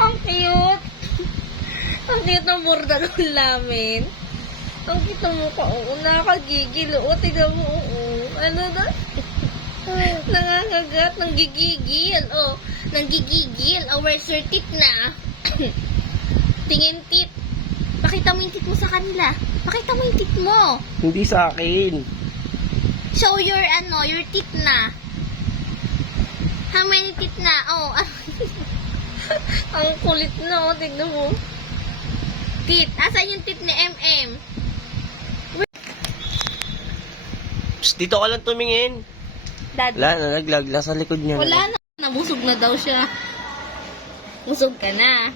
Ang cute. Ang cute ng burdagon namin. Ang cute mo ka, oo, nakakagigil. Oo, tignan mo, oo. Ano na? Nangangagat, nanggigigil. Oh, nanggigigil. Oh, where's your tit na? Tingin tit. Pakita mo yung tit mo sa kanila. Pakita mo yung tit mo. Hindi sa akin. Show your, your tit na. How many tit na? Oh, ang kulit na, oh. Tignan mo. Tit. Asan yung tit ni MM? Psst, dito ka lang tumingin. Dad. Wala, nalaglag lang sa likod niya. Wala na. Nabusog na daw siya. Busog ka na.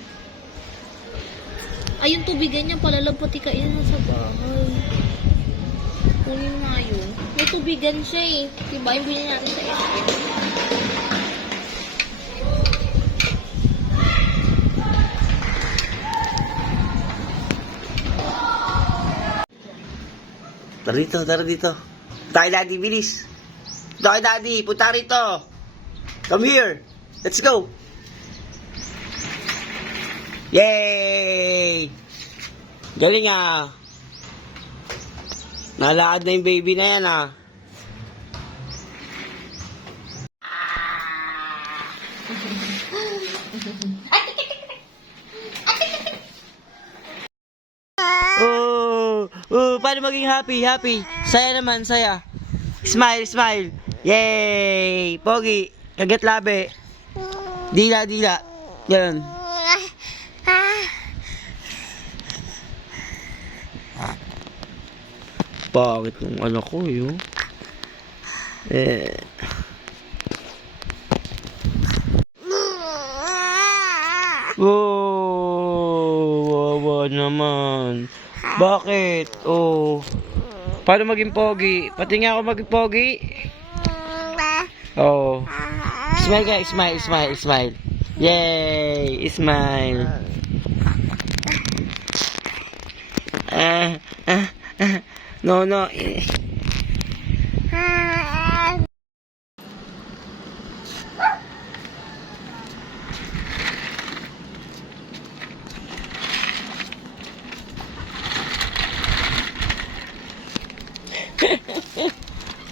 Ay, yung tubigan niya pala, pati ka ina sa bahay. Kunin nga yun. May tubigan siya eh. Diba? Yung bilhin natin sa SM. Tara dito, tara dito. Punta kay Daddy, bilis. Punta kay Daddy, punta rito. Come here. Let's go. Yay! Galing ah. Nalakad na yung baby na yan ah. Paano maging happy? Saya naman, saya. Smile, smile. Yay! Pogi, kagat labi. Dila. Yan. Bakit yung anak ko yun? Wawa naman. Bakit? Oh. Paano maging pogi? Pati nga ako maging pogi. Oh. Smile guys, smile. Yay! Smile. No.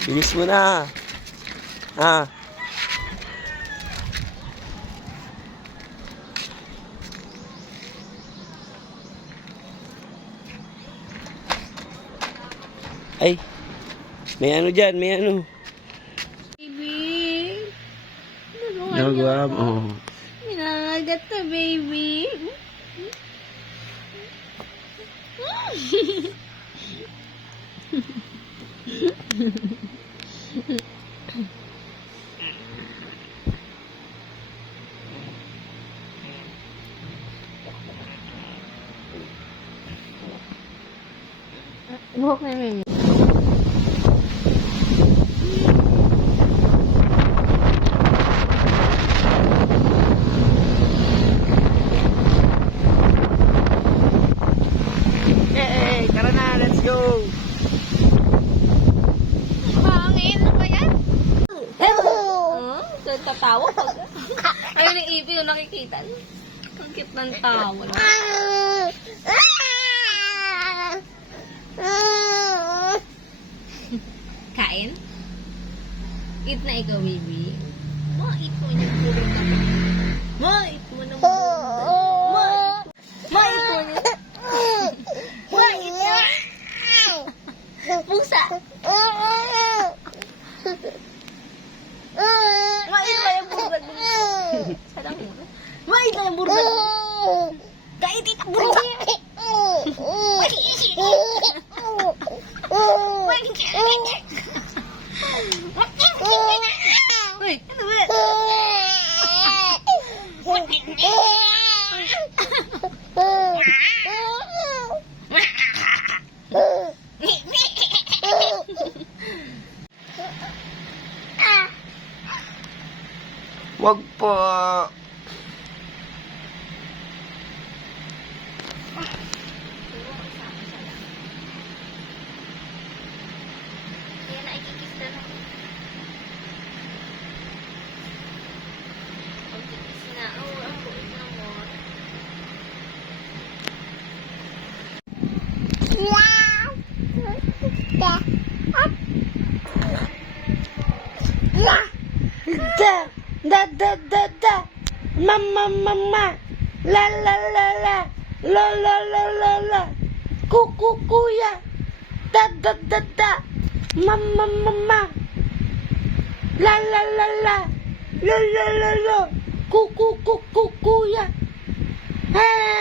Bilis mo na. Ay, may ano dyan, may ano. Baby. Nagawa mo. Minangagat na, baby. Buhok na yun. Hey, tara na, let's go. Hangin na ba yan? So, tatawa ka. Ayun yung ipin yung nakikita. Ang cute ng tawa. Kain? Eat na ikaw, baby. Ma-eat mo yung puro ka. Ma-eat mo ng puro. Ma-eat mo niya. Ma-eat niya. Pusa. Ma-eat mo yung puro. Sarang mo. Ma-eat mo yung puro. Kaitit ang puro. Wait, ano ba? Wag po. Kaya nakikikis na lang. Pagkikis Da, da, da, da, da. Mama, mama. La, la, la, la. La, la, la, la, la. Kuku, kuya. Da, da, da, da. Mama, mama. La, la, la, la. La, la, la, la. Kuku, kuku, kuya. Ah.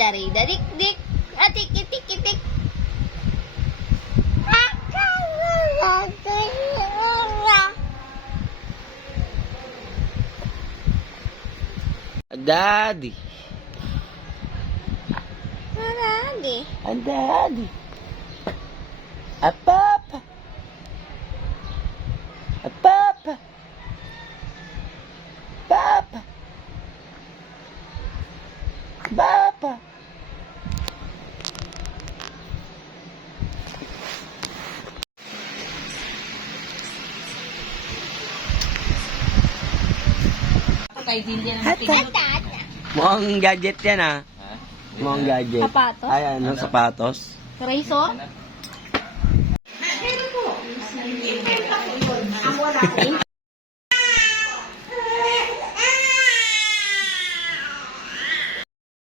Dari dik dik, atik itik itik. Daddy. Marami. Daddy. Papa. Papa. Papa. Papa. Kay Dilya ng pinag. Mukhang gadget yan ah. Mukhang gadget. Sapatos? Ay, ano, sapatos? Reso?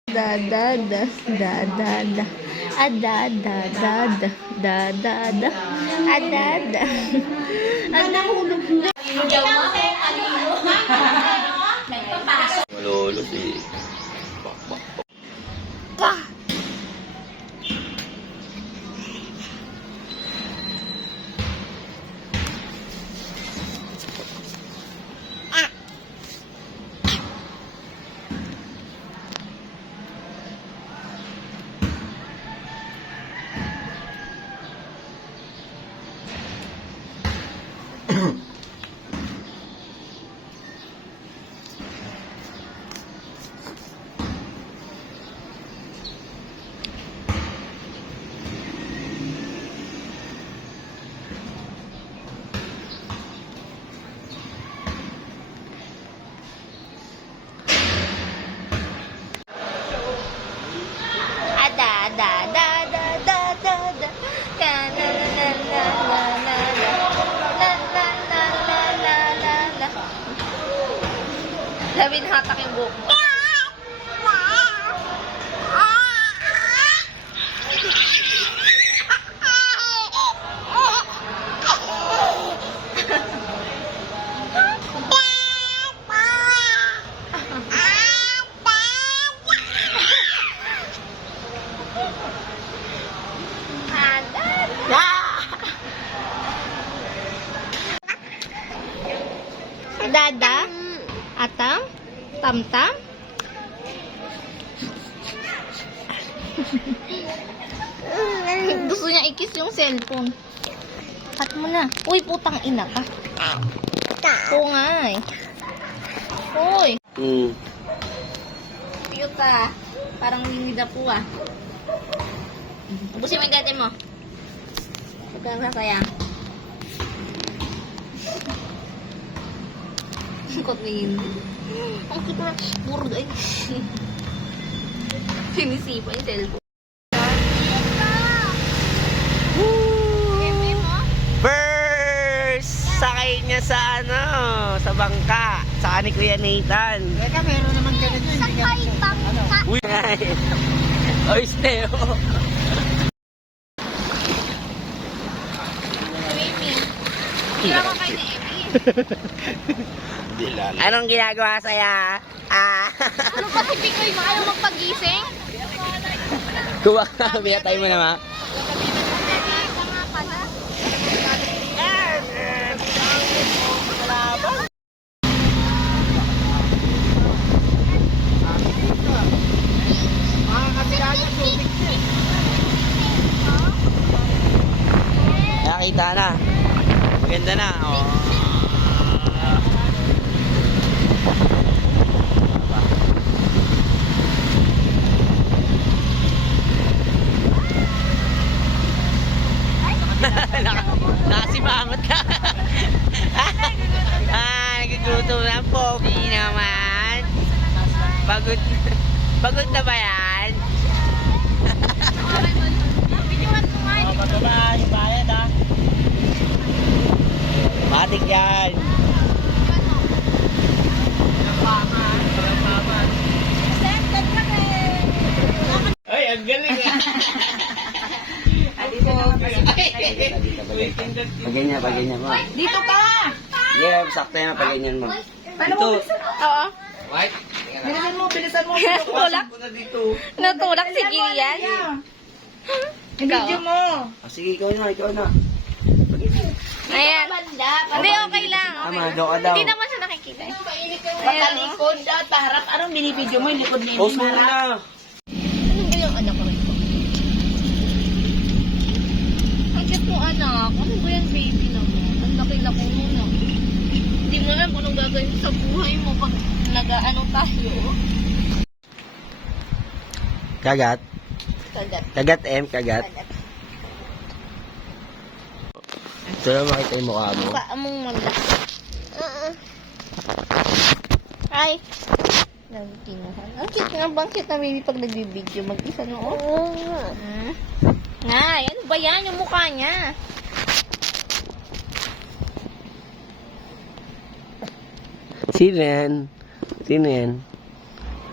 Da da da da da da da da da da da da da da da. Ang nahulog na. Malolo si... Da da da da da da da. Na na na na na na na. Na na na na na na na. Sabi hatak yung buhok mo. Dada, atang, tamtam. Gusto niya i-kiss yung cellphone. Cut mo na. Uy, putang ina ka. Oo nga eh. Uy, cute ah. Parang limida po ah. Ubusin mo yung gati mo. Huwag kang sasayang. Kot tingin. Ang cute na. Puro ay. Sinisipa yung cellphone. First! Sakay niya sa ano, sa bangka. Sa ni Kuya Nathan. Teka, meron naman ganito. Sakay bangka. Uy! Oy, Steo! Swimming. Kira ko kay ni Emmy. Anong ginagawa saya? Ano ba si Pikoy? Ayaw magpagising? Kuha ka, binatay mo naman. Nga pala. Nakita na. Maganda na. Oh. Nakasimangot ka. Nagugutom na. Pogi naman. Pagod na ba yan? Pagkaba, yung bayad ha. Matik yan. Ay, ang galing ah. Pag-ganyan mo. Dito ka! Yeah, sakto yan, pag-ganyan mo. Dito. Oo. White? Bilisan mo. Natulak? Natulak si Gillian? Video mo. Sige, ikaw na. Ayan. Hindi, okay lang. Tama, doon ka daw. Hindi naman siya nakikita. Patalikod daw, paharap. Anong binibidyo mo? Yung likod Post mo na. Ano ba yung anak ko rito? Ang cute mo anak. Ano ba yan baby naman? Ang laki-laki mo na. Hindi mo alam kung anong gagawin mo sa buhay mo pag nag-ano tayo. Kagat. Kagat. Kagat, kagat. Ito na makita yung mukha mo. Mukha mong malaki. Ay. Nagkinuhan. Ang cute nga bang cute na baby pag nagbibideo. Mag-isa noon. Ay, ano ba yan? Yung mukha niya. Sino yan? Sino yan?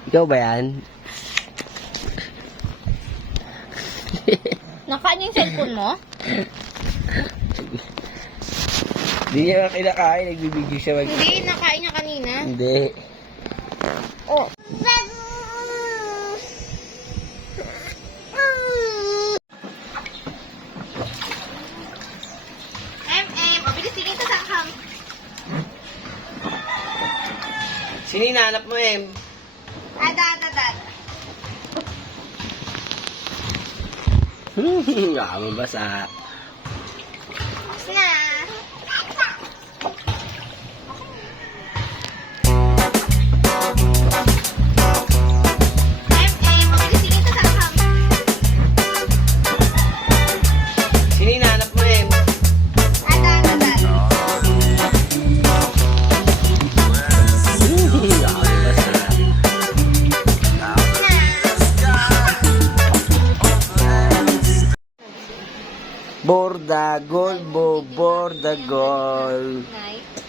Ikaw ba yan? Nakain yung cellphone mo? Hindi niya kinakain. Nagbibigay siya mag... Hindi, nakain niya kanina. Hindi. Oh. Mabilis tingin ka sa akin. Sino hinahanap mo, Em? Ada. Mabasa. Tapos na. Mabilis tingin ka sa akin. Sino hinahanap mo, Em? Ada. Borda, gol, borda, gol. Night.